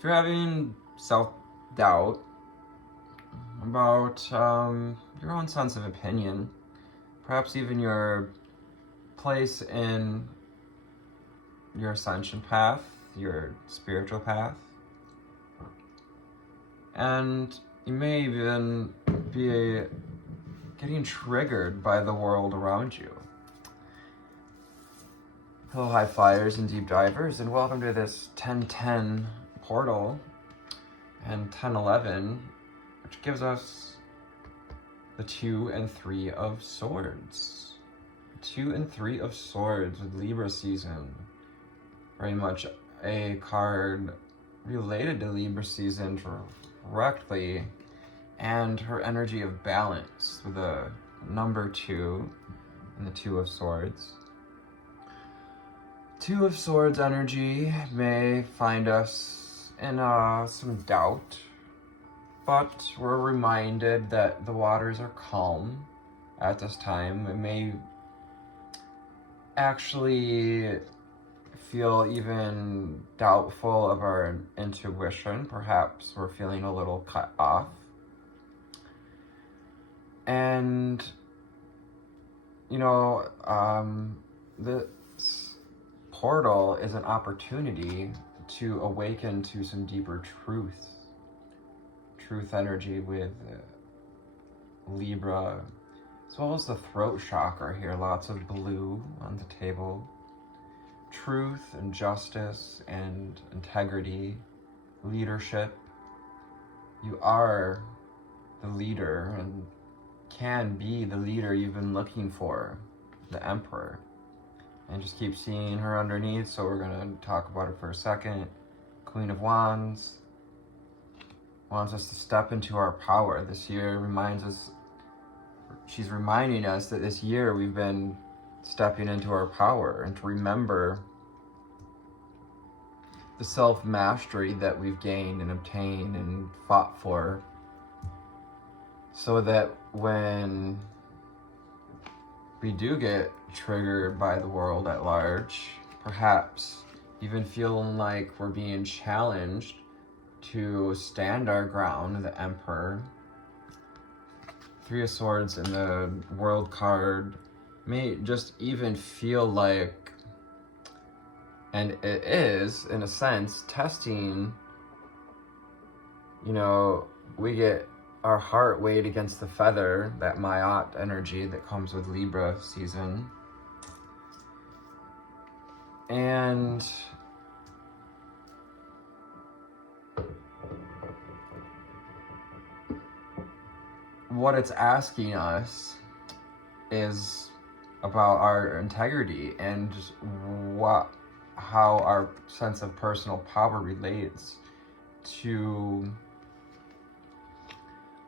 if you're having self-doubt about your own sense of opinion, perhaps even your place in your ascension path, your spiritual path, and you may even be getting triggered by the world around you. Hello, high flyers and deep divers, and welcome to this 1010 portal and 1011, which gives us the 2 and 3 of swords. 2 and 3 of swords with Libra season. Very much a card related to Libra season directly, and her energy of balance with the number 2 and the 2 of swords. 2 of swords energy may find us in some doubt, but we're reminded that the waters are calm at this time. It may actually feel even doubtful of our intuition. Perhaps we're feeling a little cut off. And, this portal is an opportunity to awaken to some deeper truth energy with Libra, as well as the throat chakra here. Lots of blue on the table. Truth and justice and integrity, leadership. You are the leader and can be the leader you've been looking for, the Emperor. And just keep seeing her underneath, so we're going to talk about it for a second. Queen of Wands wants us to step into our power. This year she's reminding us that this year we've been stepping into our power, and to remember the self-mastery that we've gained and obtained and fought for, so that when we do get triggered by the world at large, perhaps even feeling like we're being challenged to stand our ground, the Emperor. 3 of Swords in the World card may just even feel like, and it is, in a sense, testing, we get our heart weighed against the feather, that Mayat energy that comes with Libra season. And what it's asking us is about our integrity and just how our sense of personal power relates to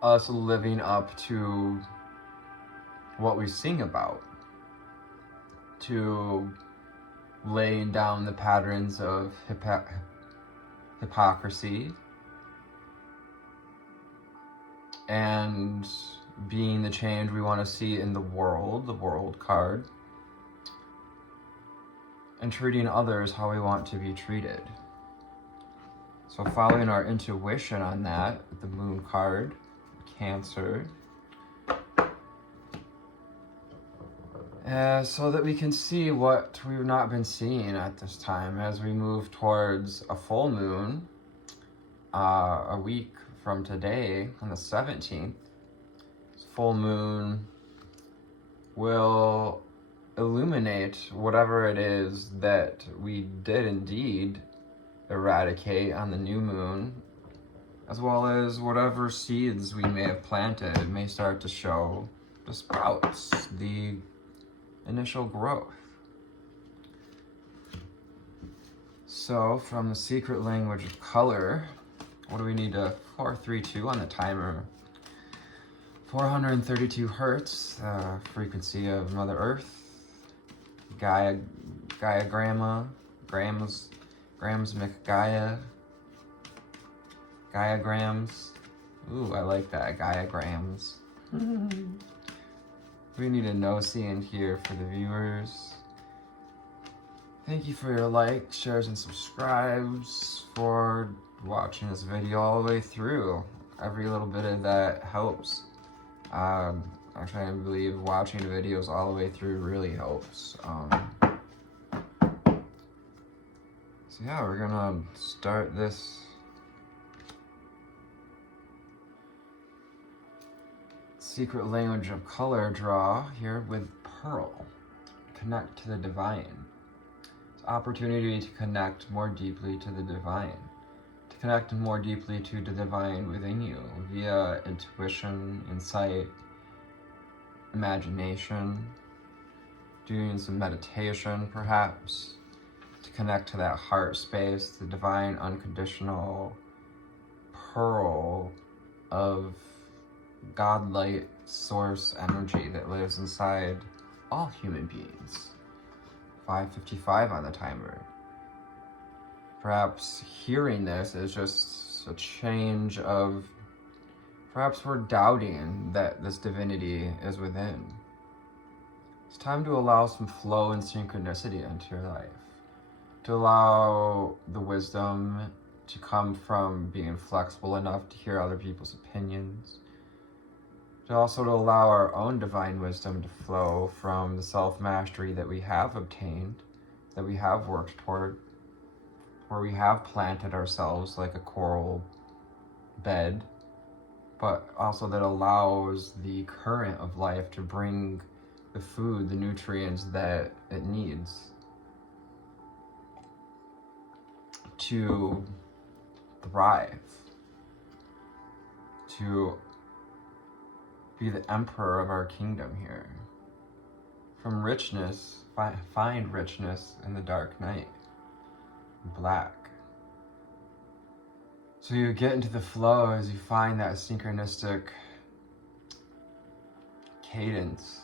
us living up to what we sing about, to laying down the patterns of hypocrisy and being the change we want to see in the World card, and treating others how we want to be treated. So following our intuition on that, the Moon card, Cancer, so that we can see what we've not been seeing at this time as we move towards a full moon a week from today on the 17th. This full moon will illuminate whatever it is that we did indeed eradicate on the new moon, as well as whatever seeds we may have planted may start to show the sprouts, the initial growth. So from the secret language of color, what do we need to 432 on the timer? 432 hertz, frequency of Mother Earth, Gaia Gramma, Grams McGaia, Gaiagrams. Ooh, I like that, Gaiagrams. We need a no-see in here for the viewers. Thank you for your likes, shares, and subscribes, for watching this video all the way through. Every little bit of that helps. Actually, I believe watching videos all the way through really helps. So yeah, we're gonna start this secret language of color draw here with Pearl. Connect to the divine. It's opportunity to connect more deeply to the divine. To connect more deeply to the divine within you via intuition, insight, imagination, doing some meditation perhaps, to connect to that heart space, the divine unconditional pearl of God-light source energy that lives inside all human beings. 5:55 on the timer. Perhaps hearing this is just a change of, perhaps we're doubting that this divinity is within. It's time to allow some flow and synchronicity into your life. To allow the wisdom to come from being flexible enough to hear other people's opinions. To also allow our own divine wisdom to flow from the self-mastery that we have obtained, that we have worked toward, where we have planted ourselves like a coral bed, but also that allows the current of life to bring the food, the nutrients that it needs to thrive, to be the emperor of our kingdom here. From richness, find richness in the dark night, black. So you get into the flow as you find that synchronistic cadence.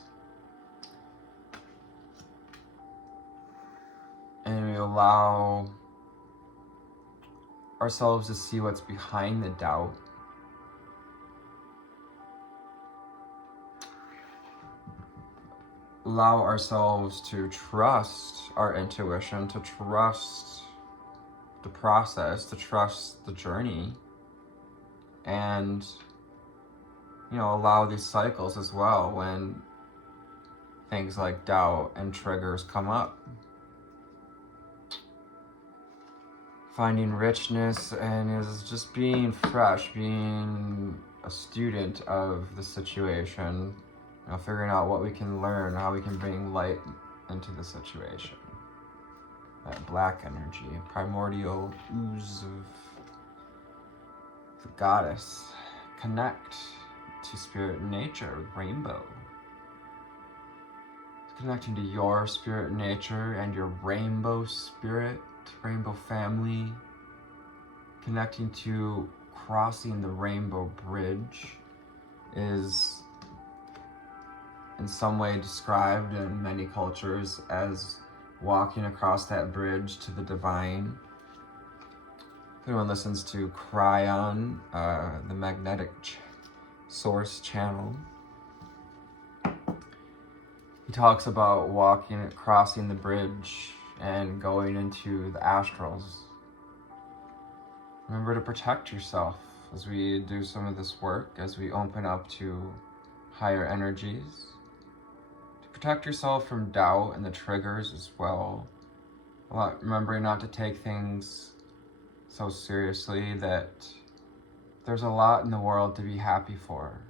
And we allow ourselves to see what's behind the doubt. Allow ourselves to trust our intuition, to trust the process, to trust the journey, and allow these cycles as well when things like doubt and triggers come up. Finding richness and is just being fresh, being a student of the situation, figuring out what we can learn, how we can bring light into the situation. That black energy, primordial ooze of the goddess. Connect to spirit and nature, rainbow. Connecting to your spirit and nature and your rainbow spirit, rainbow family. Connecting to crossing the rainbow bridge is in some way described in many cultures as walking across that bridge to the divine. If anyone listens to Cryon, the magnetic source channel, he talks about crossing the bridge and going into the astrals. Remember to protect yourself as we do some of this work, as we open up to higher energies. Protect yourself from doubt and the triggers as well. Remembering not to take things so seriously, that there's a lot in the world to be happy for.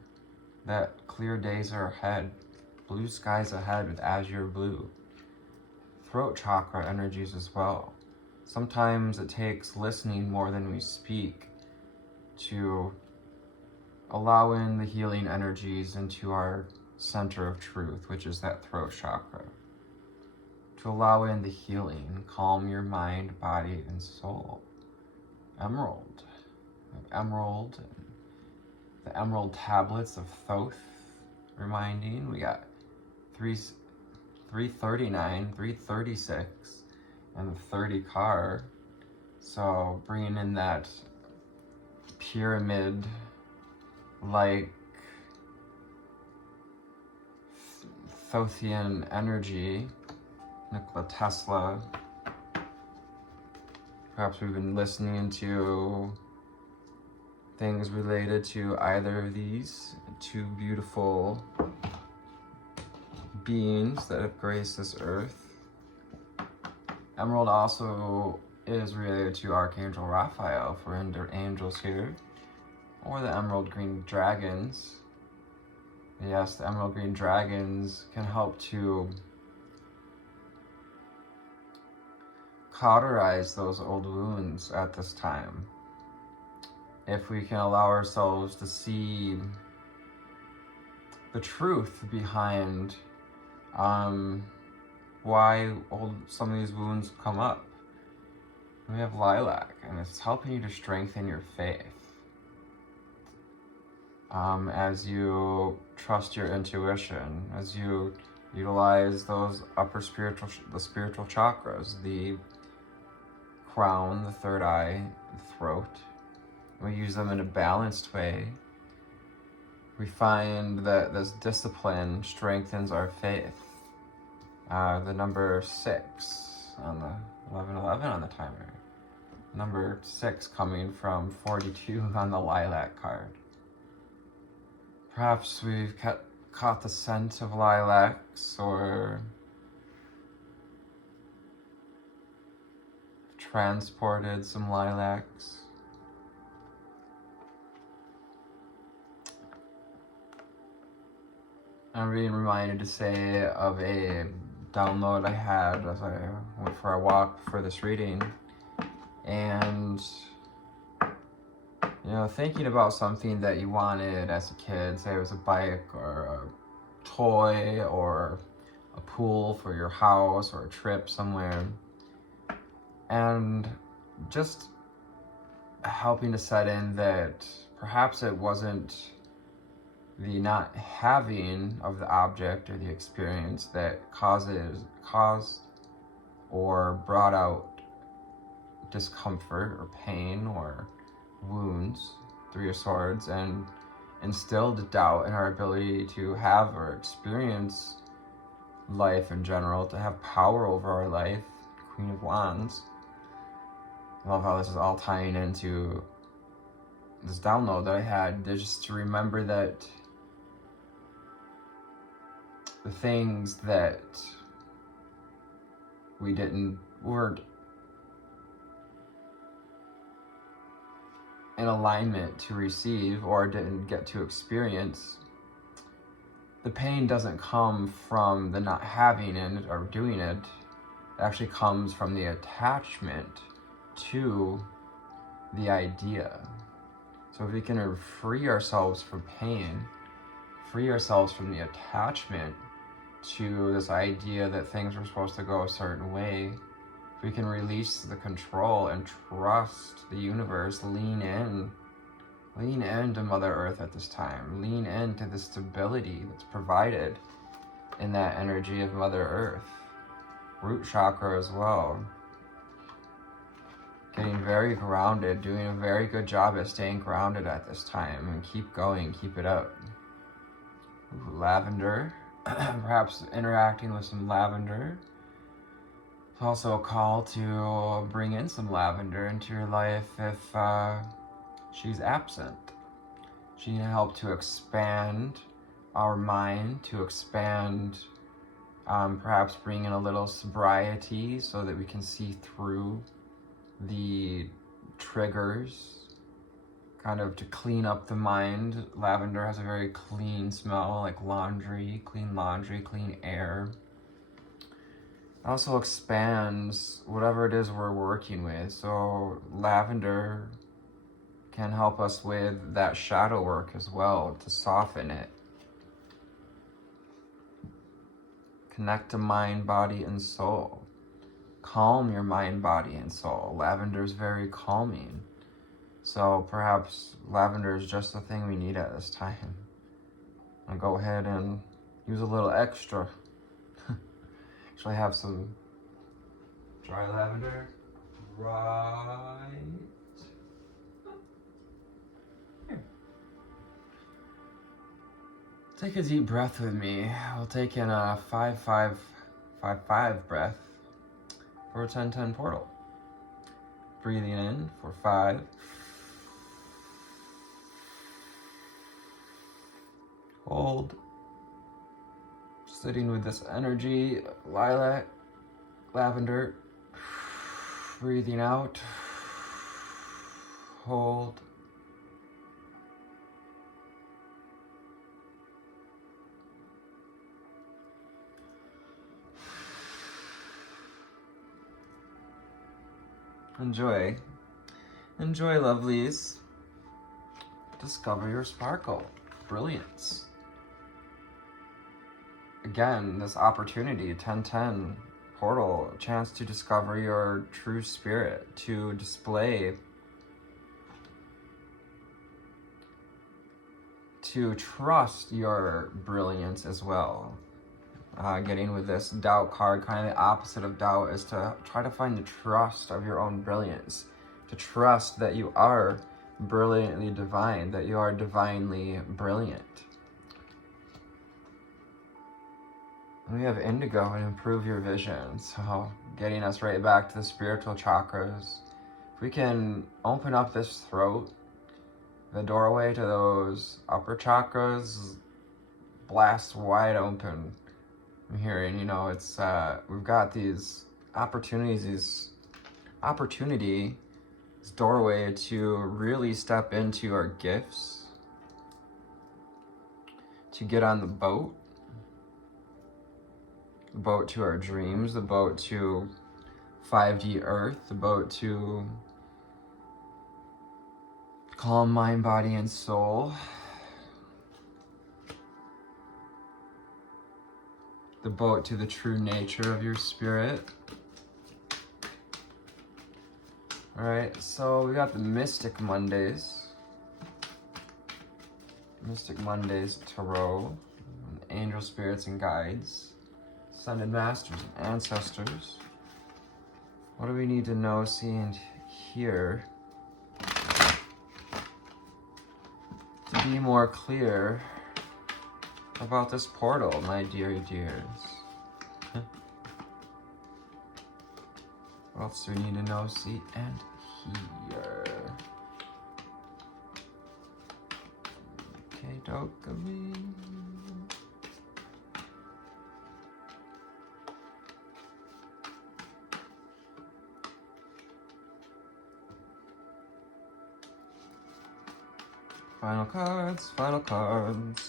That clear days are ahead, blue skies ahead with azure blue. Throat chakra energies as well. Sometimes it takes listening more than we speak to allow in the healing energies into our center of truth, which is that throat chakra. To allow in the healing, calm your mind, body, and soul. Emerald, the emerald tablets of Thoth, reminding we got 339, 336, and the 30 card. So bringing in that pyramid like Thothian energy, Nikola Tesla, Perhaps we've been listening to things related to either of these two beautiful beings that have graced this earth. Emerald also is related to Archangel Raphael for angels here, or the emerald green dragons. Yes, the emerald green dragons can help to cauterize those old wounds at this time. If we can allow ourselves to see the truth behind why some of these wounds come up. We have lilac, and it's helping you to strengthen your faith. As you trust your intuition, as you utilize those the spiritual chakras, the crown, the third eye, the throat. We use them in a balanced way. We find that this discipline strengthens our faith. The number 6 on the 1111 on the timer. Number 6 coming from 42 on the lilac card. Perhaps we've caught the scent of lilacs, or transported some lilacs. I'm being reminded to say of a download I had as I went for a walk for this reading, and thinking about something that you wanted as a kid, say it was a bike or a toy or a pool for your house or a trip somewhere, and just helping to set in that perhaps it wasn't the not having of the object or the experience that caused or brought out discomfort or pain or wounds, 3 of Swords, and instilled doubt in our ability to have or experience life in general, to have power over our life, Queen of Wands. I love how this is all tying into this download that I had, just to remember that the things that we weren't in alignment to receive or didn't get to experience, the pain doesn't come from the not having it or doing it. It actually comes from the attachment to the idea. So if we can free ourselves from pain, free ourselves from the attachment to this idea that things are supposed to go a certain way, if we can release the control and trust the universe, lean into Mother Earth at this time, lean into the stability that's provided in that energy of Mother Earth. Root chakra as well. Getting very grounded, doing a very good job at staying grounded at this time, and keep going, keep it up. Ooh, lavender. Perhaps interacting with some lavender. It's also a call to bring in some lavender into your life if she's absent. She can help to expand our mind, to expand, perhaps bring in a little sobriety so that we can see through the triggers, kind of to clean up the mind. Lavender has a very clean smell, like laundry, clean air. It also expands whatever it is we're working with. So lavender can help us with that shadow work as well, to soften it. Connect to mind, body, and soul. Calm your mind, body, and soul. Lavender is very calming. So perhaps lavender is just the thing we need at this time. I'll go ahead and use a little extra. Actually have some dry lavender right here. Take a deep breath with me. We'll take in a 5-5-5-5 breath for a 10-10 portal. Breathing in for 5. Hold. Sitting with this energy, lilac, lavender. Breathing out. Hold. Enjoy. Enjoy, lovelies. Discover your sparkle. Brilliance. Again, this opportunity, 1010 portal, a chance to discover your true spirit, to display, to trust your brilliance as well. Getting with this doubt card, kind of the opposite of doubt is to try to find the trust of your own brilliance, to trust that you are brilliantly divine, that you are divinely brilliant. And we have indigo and improve your vision, so getting us right back to the spiritual chakras. If we can open up this throat, the doorway to those upper chakras blast wide open. I'm hearing, you know, it's we've got these opportunities, this doorway to really step into our gifts, to get on the boat to our dreams, the boat to 5D Earth, the boat to calm mind, body, and soul. The boat to the true nature of your spirit. Alright, so we got the Mystic Mondays. Mystic Mondays Tarot. Angel Spirits and Guides. Ascended Masters and Ancestors. What do we need to know, see, and hear to be more clear about this portal, my dear dears? What else do we need to know, see, and hear? Okay, dopamine. Final cards, final cards.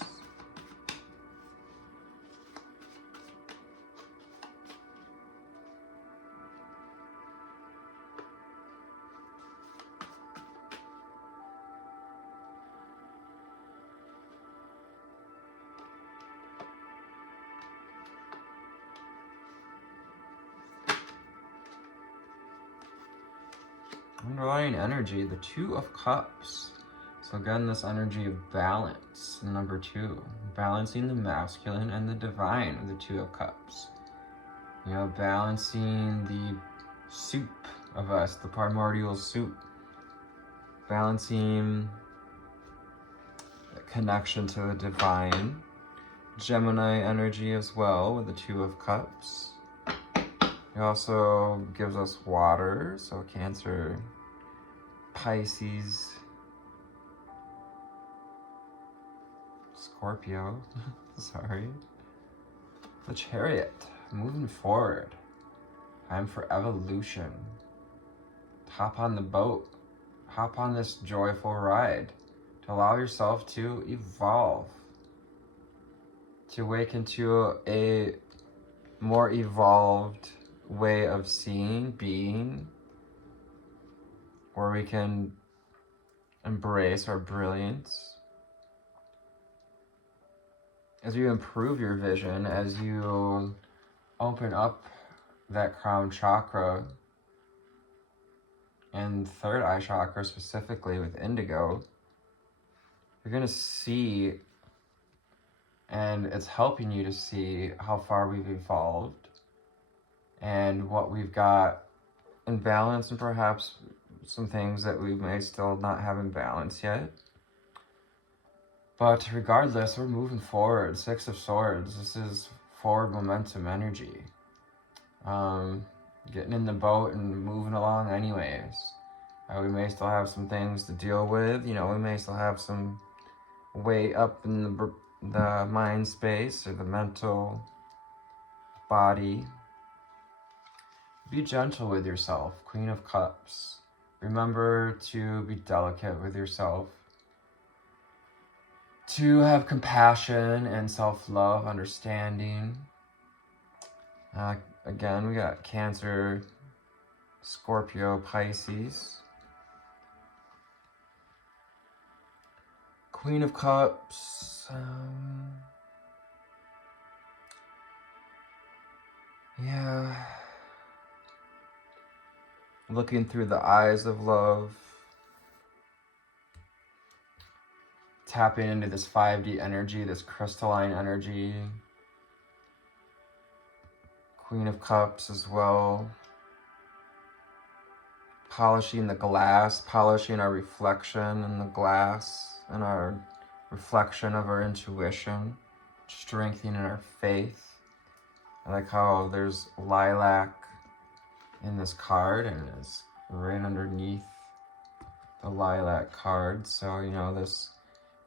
Underlying energy, the Two of Cups. So again, this energy of balance, number 2. Balancing the masculine and the divine of the Two of Cups. You know, balancing the soup of us, the primordial soup. Balancing the connection to the divine. Gemini energy as well with the Two of Cups. It also gives us water, so Cancer, Pisces, Scorpio, sorry. The Chariot, moving forward. Time for evolution. Hop on the boat. Hop on this joyful ride. To allow yourself to evolve. To awaken to a more evolved way of seeing, being, where we can embrace our brilliance. As you improve your vision, as you open up that crown chakra and third eye chakra specifically with indigo, you're going to see, and it's helping you to see how far we've evolved and what we've got in balance, and perhaps some things that we may still not have in balance yet. But regardless, we're moving forward. 6 of Swords. This is forward momentum energy. Getting in the boat and moving along anyways. We may still have some things to deal with. You know, we may still have some weight up in the mind space or the mental body. Be gentle with yourself, Queen of Cups. Remember to be delicate with yourself, to have compassion and self-love, understanding. Again, we got Cancer, Scorpio, Pisces. Queen of Cups. Yeah. Looking through the eyes of love. Tapping into this 5D energy, this crystalline energy. Queen of Cups as well. Polishing the glass, polishing our reflection in the glass, and our reflection of our intuition, strengthening our faith. I like how there's lilac in this card, and it's right underneath the lilac card. So, you know, this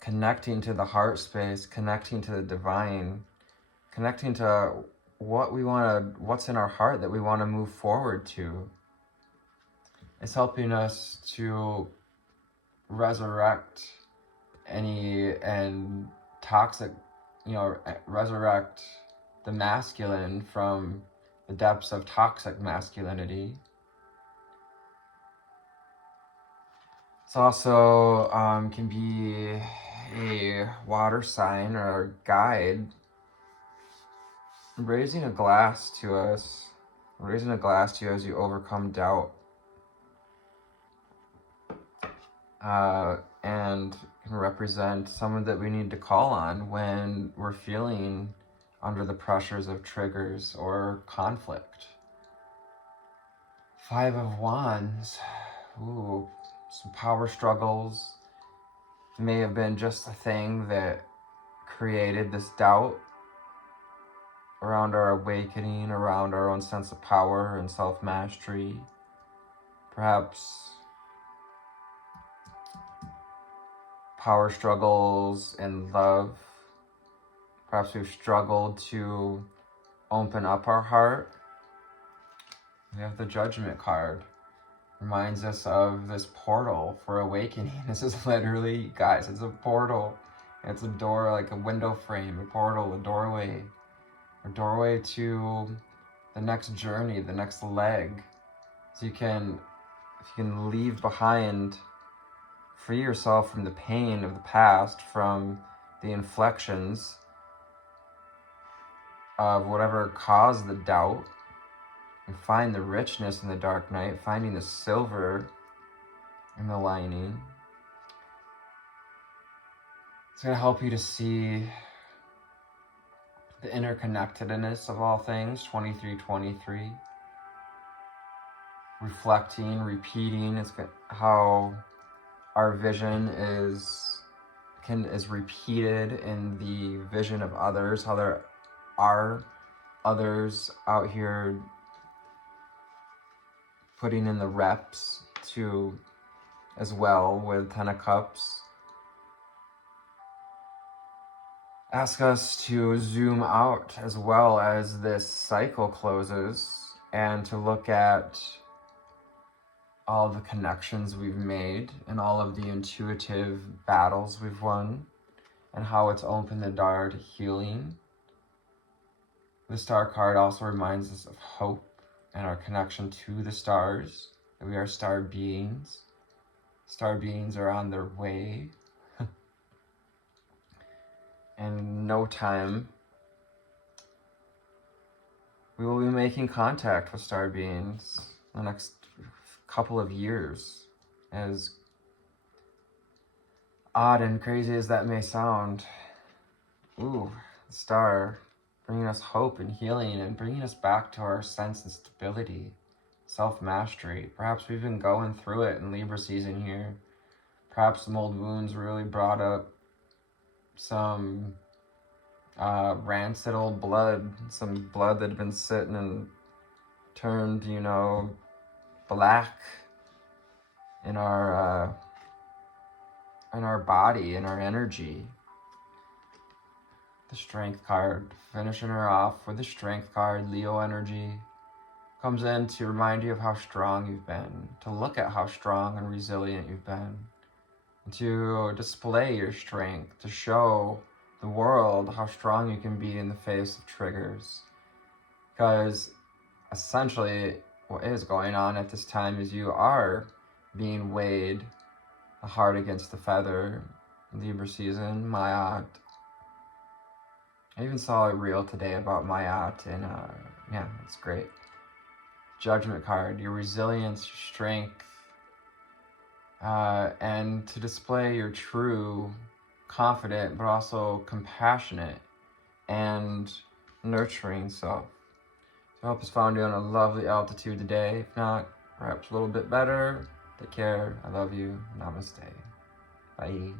connecting to the heart space, connecting to the divine, connecting to what's in our heart that we want to move forward to. It's helping us to resurrect and toxic, resurrect the masculine from the depths of toxic masculinity. It's also can be a water sign or a guide, raising a glass to us as you overcome doubt. And can represent someone that we need to call on when we're feeling under the pressures of triggers or conflict. 5 of Wands. Ooh, some power struggles. It may have been just a thing that created this doubt around our awakening, around our own sense of power and self-mastery. Perhaps power struggles in love. Perhaps we've struggled to open up our heart. We have the Judgment card. Reminds us of this portal for awakening. This is literally, guys, it's a portal. It's a door, like a window frame, a portal, a doorway to the next journey, the next leg. So if you can leave behind, free yourself from the pain of the past, from the inflections of whatever caused the doubt, and find the richness in the dark night, finding the silver in the lining. It's going to help you to see the interconnectedness of all things. 2323. Reflecting, repeating. It's how our vision is repeated in the vision of others, how there are others out here putting in the reps too, as well, with 10 of Cups. Ask us to zoom out as well as this cycle closes, and to look at all the connections we've made and all of the intuitive battles we've won, and how it's opened the door to healing. The Star card also reminds us of hope and our connection to the stars, that we are star beings. Star beings are on their way. And in no time, we will be making contact with star beings in the next couple of years. As odd and crazy as that may sound, ooh, the star bringing us hope and healing, and bringing us back to our sense of stability, self-mastery. Perhaps we've been going through it in Libra season here. Perhaps some old wounds really brought up some rancid old blood, some blood that had been sitting and turned, black. in our body, in our energy. The Strength card, finishing her off with the Strength card. Leo energy comes in to remind you of how strong you've been, to look at how strong and resilient you've been, to display your strength, to show the world how strong you can be in the face of triggers. Because essentially what is going on at this time is you are being weighed, the heart against the feather. Libra season, Mayat. I even saw a reel today about Mayat, and yeah, it's great. Judgment card, your resilience, your strength, and to display your true, confident, but also compassionate and nurturing self. So I hope this found you on a lovely altitude today. If not, perhaps a little bit better. Take care. I love you. Namaste. Bye.